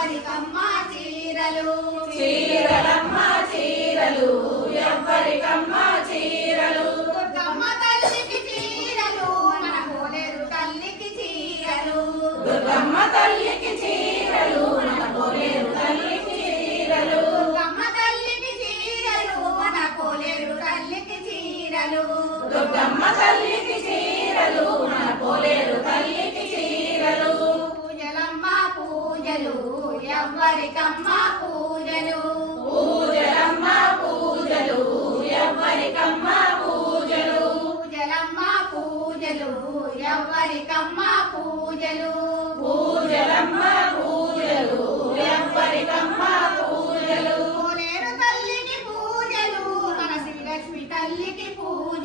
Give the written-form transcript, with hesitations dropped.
ఎవ్వరికమ్మ చీరలు చీరలమ్మ చీరలు ఎవ్వరికమ్మ చీరలు దుర్గమ్మ తల్లికి చీరలు మన పోలేరు తల్లికి చీరలు దుర్గమ్మ తల్లికి చీరలు మన పోలేరు తల్లికి చీరలు దుర్గమ్మ తల్లికి చీరలు మన పోలేరు తల్లికి చీరలు దుర్గమ్మ తల్లికి చీరలు మన పోలేరు తల్లికి చీరలు పూజలమ్మ పూజలు ఎవ్వరికమ్మ పూజలు పూజలమ్మ పూజలు ఎవ్వరికమ్మ పూజలు పూజలమ్మ పూజలు ఎవ్వరికమ్మ పూజలు